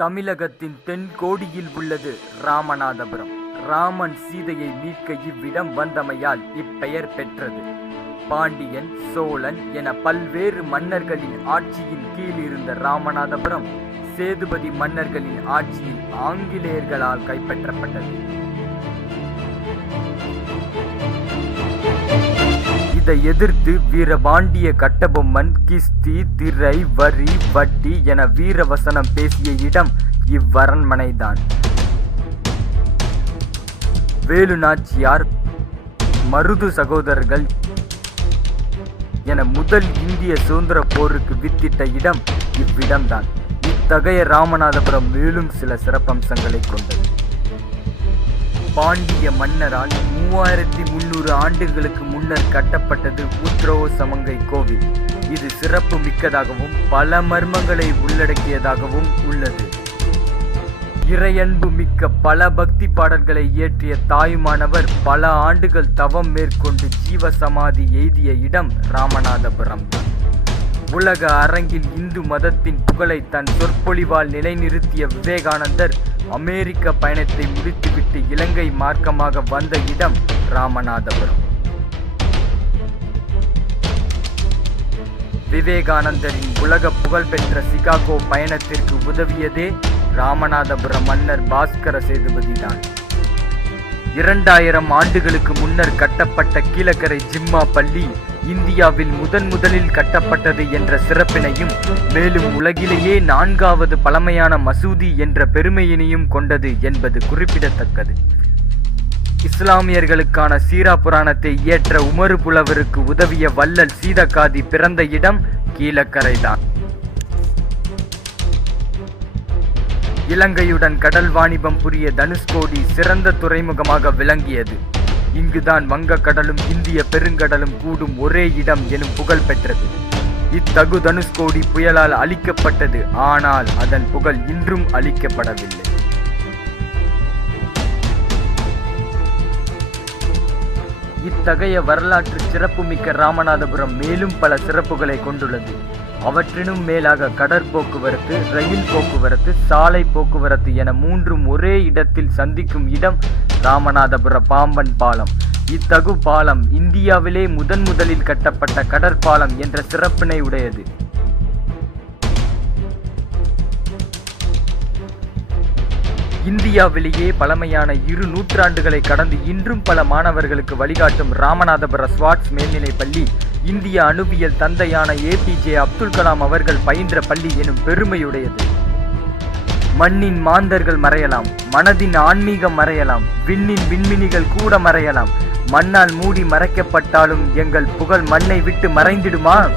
தமிழகத்தின் தென்கோடியில் உள்ளது ராமநாதபுரம். ராமன் சீதையை மீட்க இவ்விடம் வந்தமையால் இப்பெயர் பெற்றது. பாண்டியன் சோழன் என பல்வேறு மன்னர்களின் ஆட்சியின் கீழ் இருந்த ராமநாதபுரம் சேதுபதி மன்னர்களின் ஆட்சியில் ஆங்கிலேயர்களால் கைப்பற்றப்பட்டது. இதை எதிர்த்து வீரபாண்டிய கட்டபொம்மன் கிஸ்தி திரை வரி வட்டி என வீரவசனம் பேசிய இடம் இவ்வரண்மனைதான். வேலு நாச்சியார் மருது சகோதரர்கள் என முதல் இந்திய சுதந்திர போருக்கு வித்திட்ட இடம் இவ்விடம்தான். இத்தகைய ராமநாதபுரம் மேலும் சில சிறப்பம்சங்களை கொண்டது. பாண்டிய மன்னரால் மூவாயிரத்தி முன்னூறு ஆண்டுகளுக்கு முன்னர் கட்டப்பட்டது உத்ரோ சமங்கை கோவில். இது சிறப்பு மிக்கதாகவும் பல மர்மங்களை உள்ளடக்கியதாகவும் உள்ளது. இறையன்பு மிக்க பல பக்தி பாடல்களை இயற்றிய தாயுமானவர் பல ஆண்டுகள் தவம் மேற்கொண்டு ஜீவ சமாதி எய்திய இடம் ராமநாதபுரம். உலக அரங்கில் இந்து மதத்தின் புகழை தன் சொற்பொழிவால் நிலைநிறுத்திய விவேகானந்தர் அமெரிக்க பயணத்தை முடித்துவிட்டு இலங்கை மார்க்கமாக வந்த இடம் ராமநாதபுரம். விவேகானந்தரின் உலக புகழ்பெற்ற சிகாகோ பயணத்திற்கு உதவியதே ராமநாதபுரம் மன்னர் பாஸ்கர சேதுபதிதான். இரண்டாயிரம் ஆண்டுகளுக்கு முன்னர் கட்டப்பட்ட கீழக்கரை ஜிம்மா பள்ளி இந்தியாவில் முதன் முதலில் கட்டப்பட்டது என்ற சிறப்பினையும் மேலும் உலகிலேயே நான்காவது பழமையான மசூதி என்ற பெருமையினையும் கொண்டது என்பது குறிப்பிடத்தக்கது. இஸ்லாமியர்களுக்கான சீரா புராணத்தை இயற்ற உமறு புலவருக்கு உதவிய வள்ளல் சீதக்காதி பிறந்த இடம் கீழக்கரைதான். இலங்கையுடன் கடல் வாணிபம் புரிய தனுஷ்கோடி சிறந்த துறைமுகமாக விளங்கியது. இங்குதான் வங்கக்கடலும் இந்திய பெருங்கடலும் கூடும் ஒரே இடம் எனும் புகழ் பெற்றது. இத்தகு தனுஷ்கோடி புயலால் அழிக்கப்பட்டது ஆனால் அதன் புகழ் இன்றும் அழிக்கப்படவில்லை. இத்தகைய வரலாற்று சிறப்புமிக்க ராமநாதபுரம் மேலும் பல சிறப்புகளை கொண்டுள்ளது. அவற்றினும் மேலாக கடற்போக்குவரத்து ரயில் போக்குவரத்து சாலை போக்குவரத்து என மூன்றும் ஒரே இடத்தில் சந்திக்கும் இடம் ராமநாதபுர பாம்பன் பாலம். இத்தகு பாலம் இந்தியாவிலே முதன் முதலில் கட்டப்பட்ட கடற்பாலம் என்ற சிறப்பினை உடையது. இந்தியாவிலேயே பழமையான இரு நூற்றாண்டுகளை கடந்து இன்றும் பல மாணவர்களுக்கு வழிகாட்டும் ராமநாதபுர ஸ்வாட்ஸ் மேல்நிலைப் பள்ளி இந்திய அணுவியல் தந்தையான ஏபிஜே அப்துல் கலாம் அவர்கள் பயின்ற பள்ளி எனும் பெருமையுடையது. மண்ணின் மாந்தர்கள் மறையலாம் மனதின் ஆன்மீகம் மறையலாம் விண்ணின் விண்மினிகள் கூட மறையலாம். மண்ணால் மூடி மறைக்கப்பட்டாலும் எங்கள் புகழ் மண்ணை விட்டு மறைந்திடுமா?